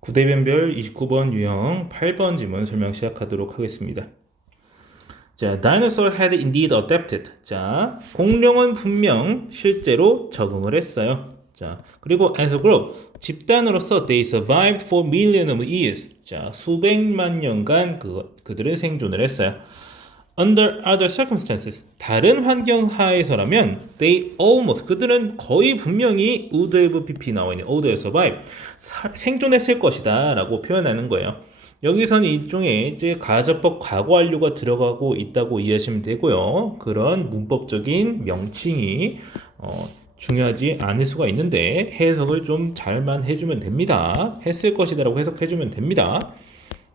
구대변별 29번 유형 8번 지문 설명 시작하도록 하겠습니다. 자, dinosaur had indeed adapted. 자, 공룡은 분명 실제로 적응을 했어요. 자, 그리고 as a group, 집단으로서 they survived for millions of years. 자, 수백만 년간 그들은 생존을 했어요. Under other circumstances, 다른 환경 하에서라면 they almost, 그들은 거의 분명히 would have pp 나와 있는 would have survived, 생존했을 것이다 라고 표현하는 거예요. 여기서는 일종의 이제 가접법 과거 완료가 들어가고 있다고 이해하시면 되고요. 그런 문법적인 명칭이 중요하지 않을 수가 있는데 해석을 좀 잘만 해주면 됩니다. 했을 것이다라고 해석해주면 됩니다.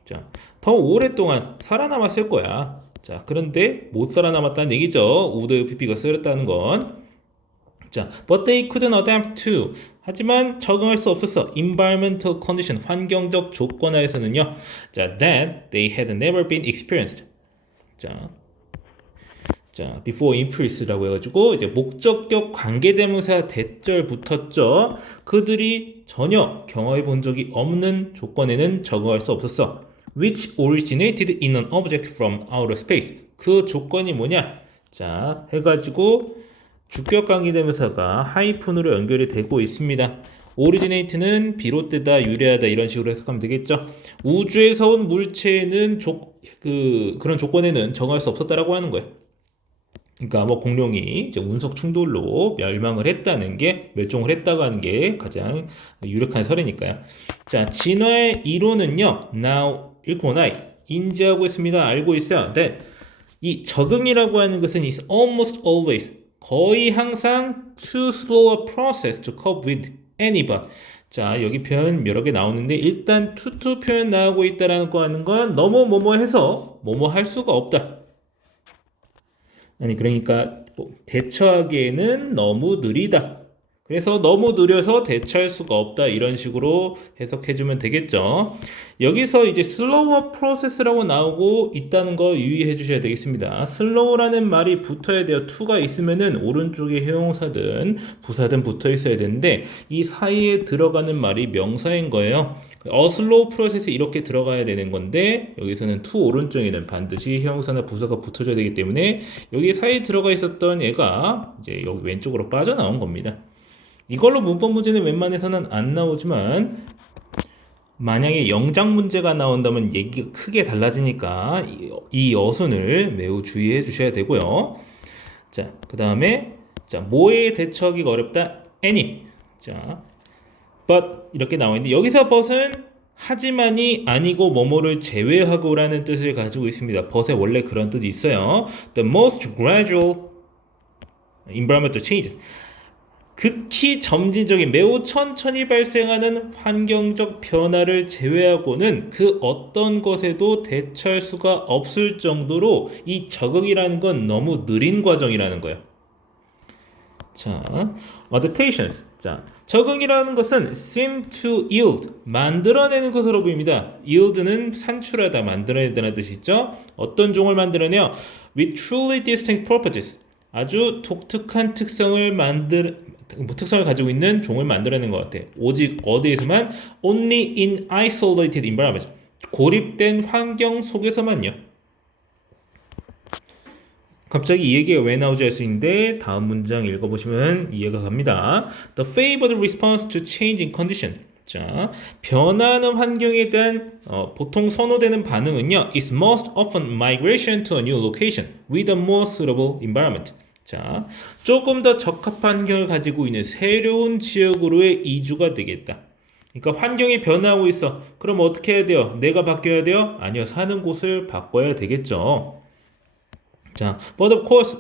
자, 더 오랫동안 살아남았을 거야. 자, 그런데 못 살아남았다는 얘기죠. 우드 PP가 쓰였다는 건. 자, but they couldn't adapt to. 하지만 적응할 수 없었어. environmental condition, 환경적 조건 하에서는요. 자, that they had never been experienced. 자, before increase라고 해가지고 이제 목적격 관계대명사 대절 붙었죠. 그들이 전혀 경험해 본 적이 없는 조건에는 적응할 수 없었어. Which originated in an object from outer space. 그 조건이 뭐냐? 자, 해가지고 주격 관계대명사가 하이픈으로 연결이 되고 있습니다. originate는 비롯되다, 유래하다 이런 식으로 해석하면 되겠죠. 우주에서 온 물체는 그런 조건에는 적응할 수 없었다라고 하는 거예요. 그러니까 뭐 공룡이 이제 운석 충돌로 멸망을 했다는 게 멸종을 했다고 하는 게 가장 유력한 설이니까요. 자, 진화의 이론은요. Now 읽고 나이 인지하고 있습니다. 알고 있어요. that 이 적응이라고 하는 것은 is almost always 거의 항상 too slow a process to cope with anybody. 자, 여기 표현 여러 개 나오는데 일단 to 표현 나오고 있다라는 거 하는 건 너무 뭐뭐 해서 뭐뭐 할 수가 없다. 아니 그러니까 대처하기에는 너무 느리다. 그래서 너무 느려서 대처할 수가 없다. 이런 식으로 해석해주면 되겠죠. 여기서 이제 slower process라고 나오고 있다는 거 유의해 주셔야 되겠습니다. slow라는 말이 붙어야 돼요. to가 있으면은 오른쪽에 형용사든 부사든 붙어 있어야 되는데 이 사이에 들어가는 말이 명사인 거예요. slow process 이렇게 들어가야 되는 건데 여기서는 to 오른쪽에는 반드시 형용사나 부사가 붙어줘야 되기 때문에 여기 사이에 들어가 있었던 얘가 이제 여기 왼쪽으로 빠져나온 겁니다. 이걸로 문법 문제는 웬만해서는 안 나오지만 만약에 영장 문제가 나온다면 얘기가 크게 달라지니까 이 어순을 매우 주의해 주셔야 되고요. 자, 그 다음에 자, 뭐에 대처하기가 어렵다? any. 자, but 이렇게 나와 있는데 여기서 but은 하지만이 아니고 뭐뭐를 제외하고라는 뜻을 가지고 있습니다. but에 원래 그런 뜻이 있어요. The most gradual environmental changes. 극히 점진적인 매우 천천히 발생하는 환경적 변화를 제외하고는 그 어떤 것에도 대처할 수가 없을 정도로 이 적응이라는 건 너무 느린 과정이라는 거예요. 자, adaptations. 자, 적응이라는 것은 seem to yield, 만들어내는 것으로 보입니다. yield는 산출하다, 만들어내다는 뜻이 있죠. 어떤 종을 만들어내요? With truly distinct properties. 아주 독특한 특성을 가지고 있는 종을 만들어낸 것 같아. 오직 어디에서만 only in isolated environment. 고립된 환경 속에서만요. 갑자기 이 얘기가 왜 나오지 할 수 있는데 다음 문장 읽어보시면 이해가 갑니다. The favored response to changing condition. 자, 변하는 환경에 대한 보통 선호되는 반응은요. is most often migration to a new location with a more suitable environment. 자, 조금 더 적합한 환경을 가지고 있는 새로운 지역으로의 이주가 되겠다. 그러니까 환경이 변화하고 있어. 그럼 어떻게 해야 돼요? 내가 바뀌어야 돼요? 아니요, 사는 곳을 바꿔야 되겠죠. 자, but of course,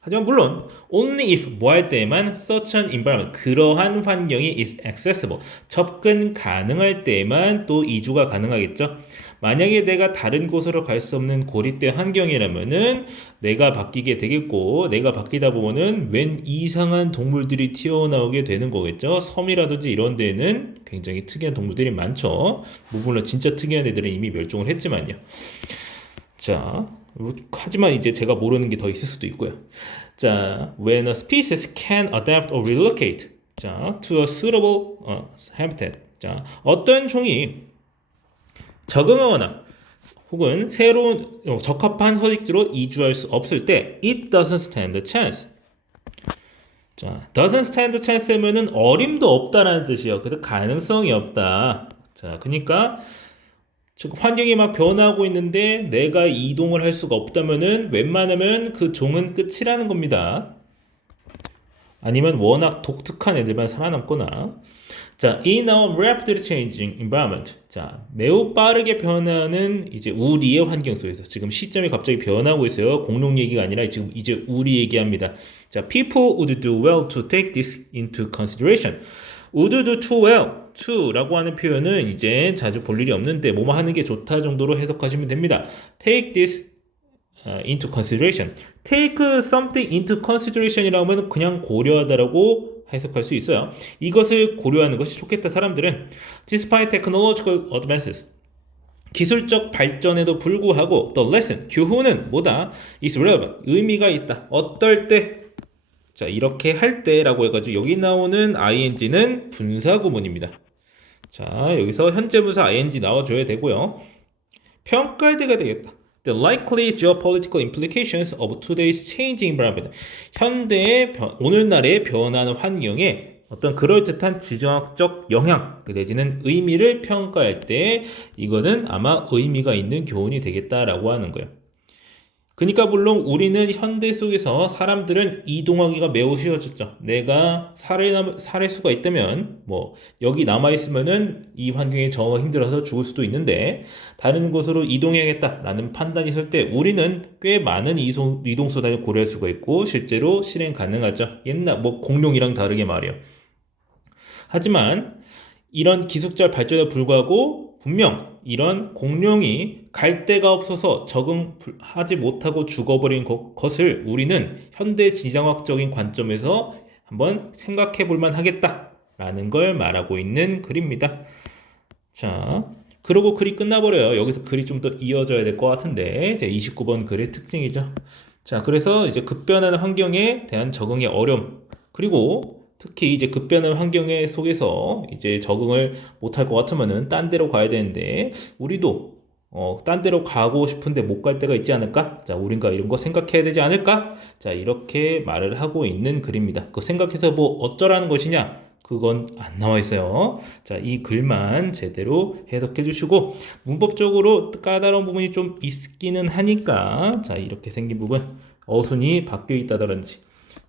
하지만 물론 only if 뭐 할 때에만 such an environment, 그러한 환경이 is accessible, 접근 가능할 때에만 또 이주가 가능하겠죠. 만약에 내가 다른 곳으로 갈 수 없는 고립된 환경이라면은 내가 바뀌게 되겠고, 내가 바뀌다 보면은 웬 이상한 동물들이 튀어나오게 되는 거겠죠. 섬이라든지 이런 데는 굉장히 특이한 동물들이 많죠. 물론 진짜 특이한 애들은 이미 멸종을 했지만요. 자, 하지만 이제 제가 모르는 게 더 있을 수도 있고요. 자, when a species can adapt or relocate 자, to a suitable habitat. 자, 어떤 종이 적응하거나 혹은 새로운 적합한 서식지로 이주할 수 없을 때 it doesn't stand a chance. 자, doesn't stand a chance면은 어림도 없다라는 뜻이에요. 그래서 가능성이 없다. 자, 그러니까 즉 환경이 막 변하고 있는데 내가 이동을 할 수가 없다면은 웬만하면 그 종은 끝이라는 겁니다. 아니면 워낙 독특한 애들만 살아남거나. 자, in our rapidly changing environment. 자, 매우 빠르게 변하는 이제 우리의 환경 속에서 지금 시점이 갑자기 변하고 있어요. 공룡 얘기가 아니라 지금 이제 우리 얘기합니다. 자, people would do well to take this into consideration. would do too well. to라고 하는 표현은 이제 자주 볼 일이 없는데 뭐뭐 하는 게 좋다 정도로 해석하시면 됩니다. take this into consideration. take something into consideration이라고 하면 그냥 고려하다라고 해석할 수 있어요. 이것을 고려하는 것이 좋겠다 사람들은 despite technological advances 기술적 발전에도 불구하고 the lesson 교훈은 뭐다? is relevant 의미가 있다. 어떨 때? 자 이렇게 할 때라고 해가지고 여기 나오는 ing는 분사 구문입니다. 자 여기서 현재 분사 ing 나와줘야 되고요. 평가할 때가 되겠다. The likely geopolitical implications of today's changing environment. 현대의 오늘날의 변하는 환경에 어떤 그럴듯한 지정학적 영향 내지는 의미를 평가할 때 이거는 아마 의미가 있는 교훈이 되겠다라고 하는 거예요. 그러니까 물론 우리는 현대 속에서 사람들은 이동하기가 매우 쉬워졌죠. 내가 살 수가 있다면 뭐 여기 남아 있으면은 이 환경에 적응하기 힘들어서 죽을 수도 있는데 다른 곳으로 이동해야겠다라는 판단이 설 때 우리는 꽤 많은 이동 수단을 고려할 수가 있고 실제로 실행 가능하죠. 옛날 뭐 공룡이랑 다르게 말이에요. 하지만 이런 기술적 발전에 불구하고 분명 이런 공룡이 갈 데가 없어서 적응하지 못하고 죽어버린 것을 우리는 현대 지정학적인 관점에서 한번 생각해 볼만 하겠다라는 걸 말하고 있는 글입니다. 자, 그러고 글이 끝나버려요. 여기서 글이 좀 더 이어져야 될 것 같은데 이제 29번 글의 특징이죠. 자, 그래서 이제 급변하는 환경에 대한 적응의 어려움 그리고 특히 이제 급변하는 환경의 속에서 이제 적응을 못할 것 같으면은 딴 데로 가야 되는데 우리도 딴 데로 가고 싶은데 못 갈 때가 있지 않을까? 자, 우린가 이런 거 생각해야 되지 않을까? 자, 이렇게 말을 하고 있는 글입니다. 그 생각해서 뭐 어쩌라는 것이냐? 그건 안 나와 있어요. 자, 이 글만 제대로 해석해 주시고 문법적으로 까다로운 부분이 좀 있기는 하니까 자, 이렇게 생긴 부분 어순이 바뀌어 있다든지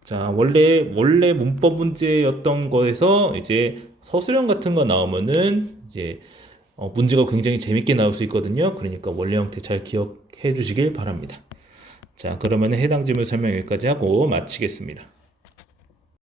자, 원래 문법 문제였던 거에서 이제 서술형 같은 거 나오면은 이제 문제가 굉장히 재밌게 나올 수 있거든요. 그러니까 원래 형태 잘 기억해 주시길 바랍니다. 자, 그러면 해당 질문 설명 여기까지 하고 마치겠습니다.